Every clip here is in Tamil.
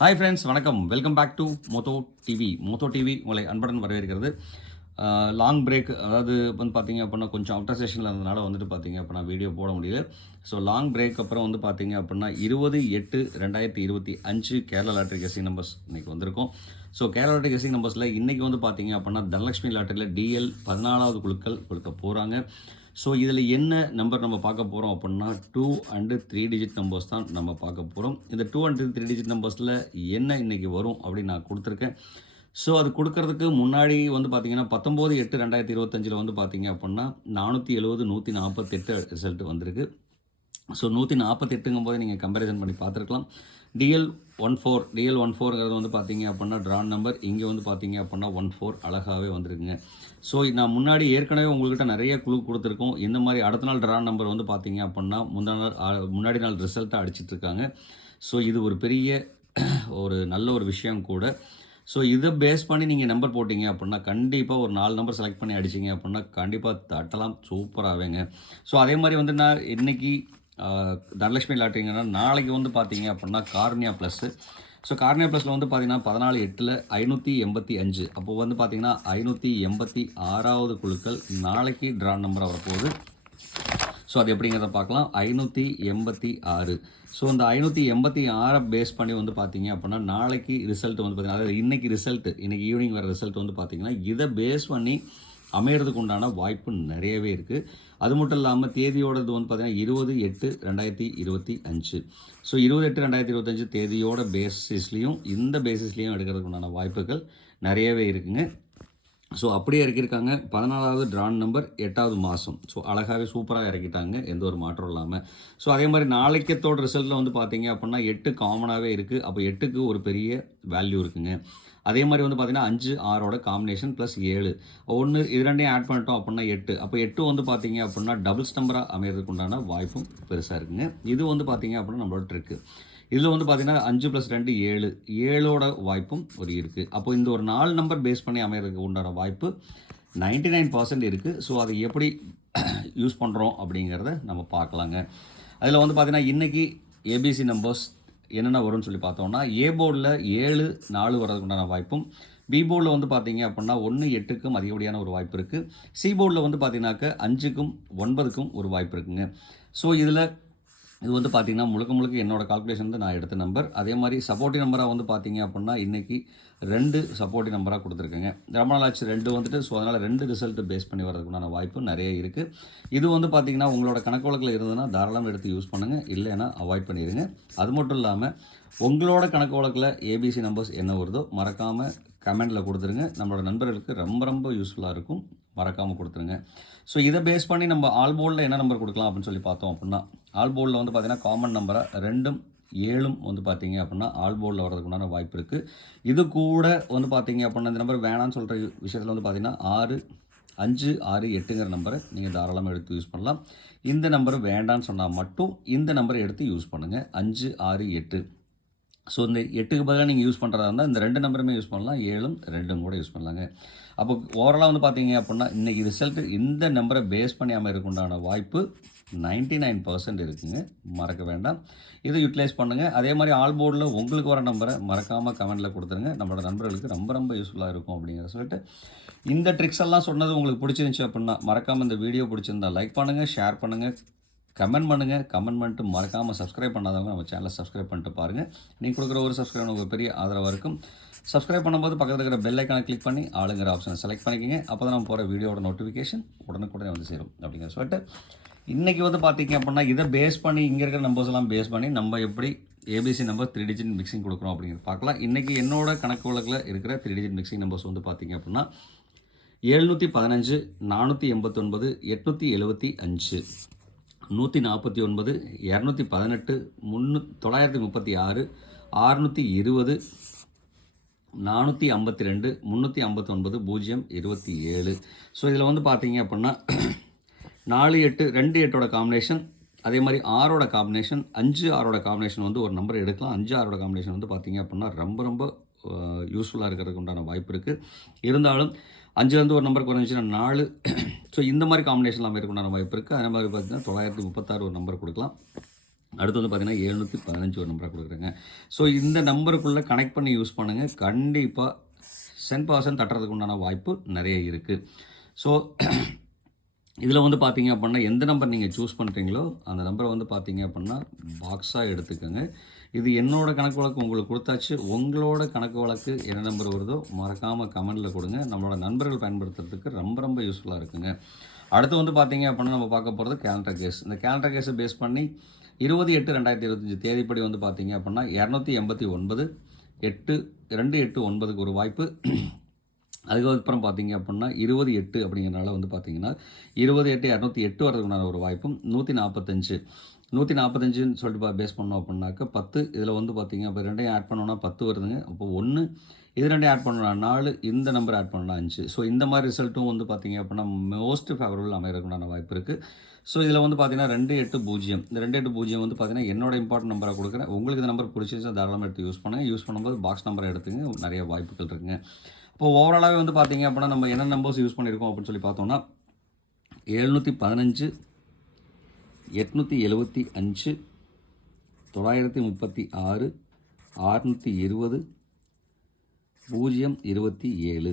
ஹாய் ஃப்ரெண்ட்ஸ், வணக்கம். Welcome back to Moto TV. Moto TV உங்களை அன்புடன் வரவேற்கிறது. லாங் பிரேக், அதாவது வந்து பார்த்தீங்க அப்படின்னா கொஞ்சம் அவுட்டர் செஷனில் இருந்ததுனால வந்துட்டு பார்த்தீங்க அப்படின்னா வீடியோ போட முடியல. ஸோ லாங் பிரேக் அப்புறம் வந்து பார்த்தீங்க அப்படின்னா 20/8/2025 கேரளா லாட்டரி கெஸ்ஸிங் நம்பர்ஸ் இன்றைக்கி வந்திருக்கும். ஸோ கேரளா லாட்டரி கெஸ்ஸிங் நம்பர்ஸில் இன்றைக்கி வந்து பார்த்தீங்க அப்படின்னா தனலட்சுமி லாட்டரியில் DL 14வது குழுக்கள் கொடுக்க போகிறாங்க. ஸோ இதில் என்ன நம்பர் நம்ம பார்க்க போகிறோம் அப்படின்னா 2 and 3 டிஜிட் நம்பர்ஸ் தான் நம்ம பார்க்க போகிறோம். இந்த 2 and 3 டிஜிட் நம்பர்ஸில் என்ன இன்றைக்கி வரும் அப்படின்னு நான் கொடுத்துருக்கேன். ஸோ அது கொடுக்கறதுக்கு முன்னாடி வந்து பார்த்தீங்கன்னா 19/8/2025 வந்து பார்த்தீங்க அப்படின்னா 470 148 ரிசல்ட் வந்திருக்கு. ஸோ 148ங்கும் போது நீங்கள் கம்பேரிசன் பண்ணி பார்த்துருக்கலாம். DL14 வந்து பார்த்தீங்க அப்படின்னா ட்ரான் நம்பர், இங்கே வந்து பார்த்தீங்க அப்படின்னா 14 அழகாகவே வந்திருக்குங்க. ஸோ நான் முன்னாடி ஏற்கனவே உங்கள்கிட்ட நிறைய குழு கொடுத்துருக்கோம். இந்த மாதிரி அடுத்த நாள் ட்ரான் நம்பர் வந்து பார்த்தீங்க அப்படின்னா முன்னாடி நாள் ரிசல்ட்டாக அடிச்சிட்ருக்காங்க. ஸோ இது ஒரு பெரிய ஒரு நல்ல ஒரு விஷயம் கூட. ஸோ இதை பேஸ் பண்ணி நீங்கள் நம்பர் போட்டிங்க அப்படின்னா கண்டிப்பாக ஒரு 4 நம்பர் செலக்ட் பண்ணி அடிச்சிங்க அப்படின்னா கண்டிப்பாக தட்டலாம், சூப்பராகவேங்க. ஸோ அதே மாதிரி வந்து நான் இன்றைக்கி தனலட்சுமி லாட்டரிங்கன்னா நாளைக்கு வந்து பார்த்தீங்க அப்படின்னா கார்னியா ப்ளஸ்ஸு. ஸோ கார்னியா ப்ளஸில் வந்து பார்த்தீங்கன்னா 14/8 585, அப்போது வந்து பார்த்தீங்கன்னா 586வது குழுக்கள் நாளைக்கு ட்ரான் நம்பராக வரப்போகுது. ஸோ அது எப்படிங்கிறத பார்க்கலாம். 586. ஸோ அந்த 586 பேஸ் பண்ணி வந்து பார்த்தீங்க அப்படின்னா நாளைக்கு ரிசல்ட் வந்து பார்த்தீங்கன்னா, அதாவது இன்றைக்கி ஈவினிங் வர ரிசல்ட் வந்து பார்த்தீங்கன்னா இதை பேஸ் பண்ணி அமையறதுக்கு உண்டான வாய்ப்பு நிறையவே இருக்குது. அது மட்டும் இல்லாமல் தேதியோடது வந்து பார்த்தீங்கன்னா 20/8/2025. ஸோ 20/8/2025 தேதியோட பேசிஸ்லேயும் இந்த பேசிஸ்லேயும் எடுக்கிறதுக்கு உண்டான வாய்ப்புகள் நிறையவே இருக்குங்க. ஸோ அப்படியே இறக்கியிருக்காங்க. 14வது ட்ரான் நம்பர் 8வது மாதம். ஸோ அழகாகவே சூப்பராக இறக்கிட்டாங்க, எந்த ஒரு மாற்றம் இல்லாமல். ஸோ அதே மாதிரி நாளைக்கத்தோட ரிசல்ட்டில் வந்து பார்த்தீங்க அப்படின்னா 8 காமனாகவே இருக்குது. அப்போ 8க்கு ஒரு பெரிய வேல்யூ இருக்குங்க. அதே மாதிரி வந்து பார்த்தீங்கன்னா 5 6ஓட காம்பினேஷன் ப்ளஸ் 7 ஒன்று இது ரெண்டையும் ஆட் பண்ணிட்டோம் அப்படின்னா 8. அப்போ 8 வந்து பார்த்தீங்க அப்படின்னா டபுள்ஸ் நம்பராக அமையறதுக்கு உண்டான வாய்ப்பும் பெருசாக இருக்குங்க. இது வந்து பார்த்தீங்க அப்படின்னா நம்மளோட ட்ரிக்கு. இதில் வந்து பார்த்தீங்கன்னா 5 + 2 7 7ஓட வாய்ப்பும் ஒரு இருக்குது. அப்போ இந்த ஒரு 4 நம்பர் பேஸ் பண்ணி அமையறதுக்கு உண்டான வாய்ப்பு 99% இருக்குது. ஸோ அதை எப்படி யூஸ் பண்ணுறோம் அப்படிங்கிறத நம்ம பார்க்கலாங்க. அதில் வந்து பார்த்தீங்கன்னா இன்றைக்கி ஏபிசி நம்பர்ஸ் என்னென்ன வரும்னு சொல்லி பார்த்தோம்னா, ஏ போர்டில் 7 4 வர்றதுக்கு உண்டான வாய்ப்பும், பி போர்டில் வந்து பார்த்தீங்க அப்படின்னா 1 8க்கும் அதிகப்படியான ஒரு வாய்ப்பு இருக்குது. சி போர்டில் வந்து பார்த்தீங்கன்னாக்க 5க்கும் 9க்கும் ஒரு வாய்ப்பு இருக்குங்க. ஸோ இது வந்து பார்த்திங்கன்னா முழுக்க என்னோடய கால்குலேஷன் வந்து நான் எடுத்த நம்பர். அதே மாதிரி சப்போர்ட்டிவ் நம்பராக வந்து பார்த்தீங்க அப்படின்னா இன்றைக்கி 2 சப்போர்ட்டிவ் நம்பராக கொடுத்துருக்கேங்க. ரொம்ப நாள் ஆச்சு 2 வந்துட்டு. ஸோ அதனால் 2 ரிசல்ட்டு பேஸ் பண்ணி வரதுக்குண்டான வாய்ப்பு நிறைய இருக்குது. இது வந்து பார்த்திங்கன்னா உங்களோட கணக்கு வழக்கில் இருந்ததுன்னா தாராளமாக எடுத்து யூஸ் பண்ணுங்கள், இல்லைன்னா அவாய்ட் பண்ணிடுங்க. அது மட்டும் இல்லாமல் உங்களோட கணக்கு வழக்கில் ஏபிசி நம்பர்ஸ் என்ன வருதோ மறக்காமல் கமெண்டில் கொடுத்துருங்க. நம்மளோட நண்பர்களுக்கு ரொம்ப யூஸ்ஃபுல்லாக இருக்கும், மறக்காமல் கொடுத்துருங்க. ஸோ இதை பேஸ் பண்ணி நம்ம ஆல் போர்டில் என்ன நம்பர் கொடுக்கலாம் அப்படின்னு சொல்லி பார்த்தோம் அப்படின்னா, ஆல் போர்டில் வந்து பார்த்திங்கன்னா காமன் நம்பராக 2 7 வந்து பார்த்தீங்க அப்படின்னா ஆல் போர்டில் வரதுக்குண்டான வாய்ப்பு இருக்குது. இது கூட வந்து பார்த்தீங்க அப்படின்னா இந்த நம்பர் வேணான்னு சொல்கிற விஷயத்தில் வந்து பார்த்திங்கன்னா 6 5 6 8ங்கிற நம்பரை நீங்கள் தாராளமாக எடுத்து யூஸ் பண்ணலாம். இந்த நம்பர் வேண்டான்னு சொன்னால் மட்டும் இந்த நம்பரை எடுத்து யூஸ் பண்ணுங்கள், 5 6 8. ஸோ இந்த 8க்கு பதிலாக நீங்கள் யூஸ் பண்ணுறதா இருந்தால் இந்த 2 நம்பருமே யூஸ் பண்ணலாம், 7 2 கூட யூஸ் பண்ணலாங்க. அப்போ ஓவராலாக வந்து பார்த்தீங்க அப்படின்னா இன்றைக்கி ரிசல்ட்டு இந்த நம்பரை பேஸ் பண்ணி அமையறதுக்குண்டான வாய்ப்பு 99% இருக்குங்க, மறக்க வேண்டாம். இதை யூட்டிலைஸ் பண்ணுங்கள். அதே மாதிரி ஆல் போர்டில் உங்களுக்கு வர நம்பரை மறக்காமல் கமெண்டில் கொடுத்துருங்க. நம்மளோட நண்பர்களுக்கு ரொம்ப யூஸ்ஃபுல்லாக இருக்கும் அப்படிங்கிற சொல்லிட்டு இந்த ட்ரிக்ஸ் எல்லாம் சொன்னது உங்களுக்கு பிடிச்சிருந்துச்சி அப்படின்னா மறக்காமல் இந்த வீடியோ பிடிச்சிருந்தால் லைக் பண்ணுங்கள், ஷேர் பண்ணுங்கள், கமெண்ட் பண்ணுங்கள். கமெண்ட் பண்ணிட்டு மறக்காமல் சப்ஸ்கிரைப் பண்ணாதவங்க நம்ம சேனலை சப்ஸ்கிரைப் பண்ணிட்டு பாருங்கள். நீங்கள் கொடுக்குற ஒரு சப்ஸ்கிரைப் உங்களுக்கு பெரிய ஆதரவாக இருக்கும். சப்ஸ்கிரைப் பண்ணும்போது பக்கத்தில் இருக்கிற பெல் ஐக்கானை கிளிக் பண்ணி ஆளுங்கிற ஆப்ஷனை செலக்ட் பண்ணிக்கோங்க. அப்போ தான் நம்ம போகிற வீடியோட நோட்டிஃபிகேஷன் உடனுக்குடனே வந்து சேரும் அப்படிங்கிற சொல்லிட்டு இன்றைக்கி வந்து பார்த்திங்க அப்படின்னா இதை பேஸ் பண்ணி இங்கே இருக்கிற நம்பர்ஸ் எல்லாம் பேஸ் பண்ணி நம்ம எப்படி ஏபிசி நம்பர் 3 டிஜிட் மிக்சிங் கொடுக்குறோம் அப்படிங்கிறது பார்க்கலாம். இன்றைக்கி என்னோட கணக்கு வழக்கில் இருக்கிற 3 டிஜிட் மிக்சிங் நம்பர்ஸ் வந்து பார்த்திங்க அப்படின்னா 715 489 875 149 218 936 620 452 359 027. ஸோ இதில் வந்து பார்த்தீங்க அப்படின்னா 4 8 2 8ஓட காம்பினேஷன், அதே மாதிரி 6ஓட காம்பினேஷன், 5 6ஓட காம்பினேஷன் வந்து ஒரு நம்பர் எடுக்கலாம். 5 6ஓட காம்பினேஷன் வந்து பார்த்தீங்க அப்படின்னா ரொம்ப யூஸ்ஃபுல்லாக இருக்கிறதுக்கு உண்டான வாய்ப்பு இருக்குது. இருந்தாலும் 5லேருந்து ஒரு நம்பர் குறைஞ்சின்னா 4. ஸோ இந்த மாதிரி காம்பினேஷன்லாம் இருக்குண்டான வாய்ப்பு இருக்குது. அதே மாதிரி பார்த்தீங்கன்னா 936 ஒரு நம்பர் கொடுக்கலாம். அடுத்து வந்து பார்த்தீங்கன்னா 715 ஒரு நம்பராக கொடுக்குறேங்க. ஸோ இந்த நம்பருக்குள்ளே கனெக்ட் பண்ணி யூஸ் பண்ணுங்கள். கண்டிப்பாக 10% தட்டுறதுக்கு உண்டான வாய்ப்பு நிறைய இருக்குது. ஸோ இதில் வந்து பார்த்தீங்க அப்படின்னா எந்த நம்பர் நீங்கள் சூஸ் பண்ணுறீங்களோ அந்த நம்பரை வந்து பார்த்தீங்க அப்படின்னா பாக்ஸாக எடுத்துக்கோங்க. இது என்னோட கணக்கு வழக்கு உங்களுக்கு கொடுத்தாச்சு. உங்களோட கணக்கு வழக்கு என்ன நம்பர் வருதோ மறக்காமல் கமெண்டில் கொடுங்க. நம்மளோட நண்பர்கள் பயன்படுத்துறதுக்கு ரொம்ப ரொம்ப யூஸ்ஃபுல்லாக இருக்குங்க. அடுத்து வந்து பார்த்தீங்க அப்படின்னா நம்ம பார்க்க போகிறது கேலண்டர் கேஸ். இந்த கேலண்டர் கேஸை பேஸ் பண்ணி 20/8/2025 தேதிப்படி வந்து பார்த்தீங்க அப்படின்னா 289 2/8/9க்கு ஒரு வாய்ப்பு. அதுக்கப்புறம் பார்த்தீங்க அப்படின்னா 20/8 அப்படிங்கிறனால வந்து பார்த்தீங்கன்னா 20/8/208 வரதுக்குண்டான ஒரு வாய்ப்பும் 145ன்னு சொல்லிட்டு பேஸ் பண்ணோம் அப்படின்னாக்கா 10 இதில் வந்து பார்த்தீங்க அப்போ ரெண்டையும் ஆட் பண்ணோன்னா 10 வருதுங்க. அப்போ 1 இது ரெண்டையும் ஆட் பண்ணோன்னா 4 இந்த நம்பர் ஆட் பண்ணோன்னா 5. ஸோ இந்த மாதிரி ரிசல்ட்டும் வந்து பார்த்தீங்க அப்படின்னா மோஸ்ட் ஃபேவரபிள் அமைகிறதுக்குண்டான வாய்ப்பு இருக்குது. ஸோ இதில் வந்து பார்த்தீங்கன்னா 280 இந்த 280 வந்து பார்த்தீங்கன்னா என்னோட இம்பார்ட்டன்ட் நம்பராக கொடுக்குறேன். உங்களுக்கு இந்த நம்பர் பிடிச்சிருந்துச்சா தாராளமாக எடுத்து யூஸ் பண்ணுங்கள். யூஸ் பண்ணும்போது பாக்ஸ் நம்பரை எடுத்துங்க, நிறைய வாய்ப்புகள் இருக்குங்க. இப்போ ஓவராலாகவே வந்து பார்த்தீங்க அப்படின்னா நம்ம என்ன நம்பர்ஸ் யூஸ் பண்ணியிருக்கோம் அப்படின்னு சொல்லி பார்த்தோம்னா 715 875 936 620 027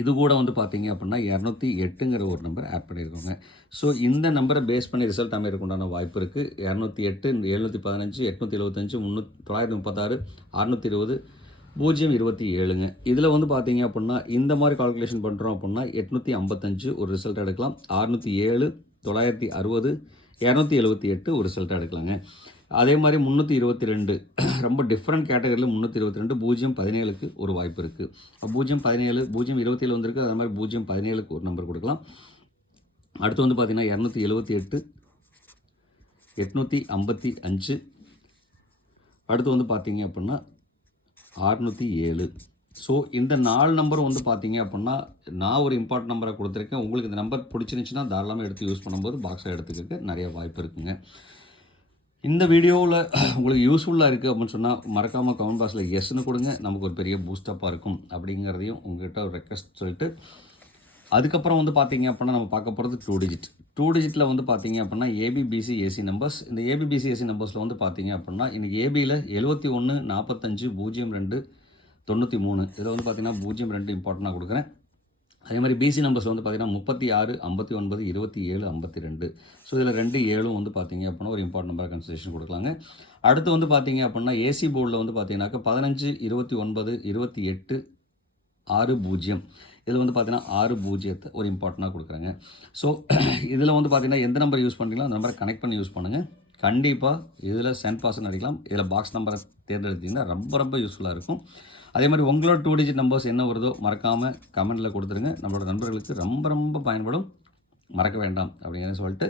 இது கூட வந்து பார்த்தீங்க அப்படின்னா 208ங்கிற ஒரு நம்பர் ஆட் பண்ணியிருக்கோங்க. ஸோ இந்த நம்பரை பேஸ் பண்ணி ரிசல்ட் அமைகிறதுக்கு உண்டான வாய்ப்பு இருக்குது. 208 715 875 936 620 027ங்க. இதில் வந்து பார்த்தீங்க அப்படின்னா இந்த மாதிரி கால்குலேஷன் பண்ணுறோம் அப்படின்னா 855 ஒரு ரிசல்ட் எடுக்கலாம். 607 960 278 ஒரு ரிசல்ட் எடுக்கலாங்க. அதே மாதிரி 322 ரொம்ப டிஃப்ரெண்ட் கேட்டகரியில் 322 017க்கு ஒரு வாய்ப்பு இருக்குது. 017 027 வந்திருக்கு. அதே மாதிரி 017க்கு ஒரு நம்பர் கொடுக்கலாம். அடுத்து வந்து பார்த்தீங்கன்னா 278 855 அடுத்து வந்து பார்த்தீங்க அப்படின்னா 607. ஸோ இந்த 4 நம்பரும் வந்து பார்த்தீங்க அப்படின்னா நான் ஒரு இம்பார்ட்டன்ட் நம்பரை கொடுத்துருக்கேன். உங்களுக்கு இந்த நம்பர் பிடிச்சிருந்துச்சுன்னா தாராளமாக எடுத்து யூஸ் பண்ணும்போது பாக்ஸாக எடுத்துக்க நிறைய வாய்ப்பு இருக்குங்க. இந்த வீடியோவில் உங்களுக்கு யூஸ்ஃபுல்லாக இருக்குது அப்படின்னு சொன்னால் மறக்காமல் கமெண்ட் பாக்ஸில் எஸ்ன்னு கொடுங்க. நமக்கு ஒரு பெரிய பூஸ்டப்பாக இருக்கும் அப்படிங்கிறதையும் உங்கள்கிட்ட ஒரு ரெக்வஸ்ட் சொல்லிட்டு அதுக்கப்புறம் வந்து பார்த்தீங்க அப்படின்னா நம்ம பார்க்க போகிறது 2 டிஜிட். 2 டிஜிட்டில் வந்து பார்த்தீங்க அப்படின்னா ஏபிபிசி ஏசி நம்பர்ஸ். இந்த ஏபிபிசி ஏசி நம்பர்ஸில் வந்து பார்த்தீங்க அப்படின்னா இன்றைக்கி ஏபியில் 71 45 02 93 இதில் வந்து பார்த்தீங்கன்னா 02 இம்பார்ட்டண்ட்டாக கொடுக்குறேன். அதே மாதிரி பிசி நம்பர்ஸ் வந்து பார்த்தீங்கன்னா 36 59 27 52. ஸோ இதில் 2 7 வந்து பார்த்தீங்க அப்படின்னா ஒரு இம்பார்ட்டன்ட் நம்பராக கன்சிடரேஷன் கொடுக்கலாங்க. அடுத்து வந்து பார்த்தீங்க அப்படின்னா ஏசி போர்டில் வந்து பார்த்தீங்கன்னாக்கா 15 29 28 60 இதில் வந்து பார்த்தீங்கன்னா 60 ஒரு இம்பார்ட்டண்ட்டாக கொடுக்குறாங்க. ஸோ இதில் வந்து பார்த்தீங்கன்னா எந்த நம்பர் யூஸ் பண்ணுறீங்களோ அந்த நம்பரை கனெக்ட் பண்ணி யூஸ் பண்ணுங்கள். கண்டிப்பாக இதில் 10% அடிக்கலாம். இதில் பாக்ஸ் நம்பரை தேர்ந்தெடுத்தீங்கன்னா ரொம்ப ரொம்ப யூஸ்ஃபுல்லாக இருக்கும். அதே மாதிரி உங்களோட 2 டிஜிட் நம்பர்ஸ் என்ன வருதோ மறக்காமல் கமெண்டில் கொடுத்துருங்க. நம்மளோட நண்பர்களுக்கு ரொம்ப ரொம்ப பயன்படும். மறக்க வேண்டாம் அப்படிங்கிறத சொல்லிட்டு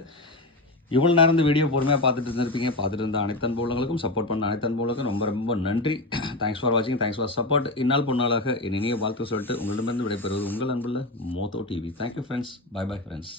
இவ்வளோ நேரம் இந்த வீடியோ பொறுமையாக பார்த்துட்டு இருந்திருப்பீங்க. பார்த்துட்டு இருந்த அனைத்து அன்புள்ளவங்களுக்கும் சப்போர்ட் பண்ண அனைத்து அன்புகளுக்கும் ரொம்ப ரொம்ப நன்றி. தேங்க்ஸ் ஃபார் வாட்சிங், தேங்க்ஸ் ஃபார் சப்போர்ட். இந்நாள் பொன்னாளாக என் இனிய வாழ்த்து சொல்லிட்டு உங்களிடமிருந்து விடைபெறுவது உங்கள் அன்புள்ள Moto TV. Thank you friends. Bye bye friends.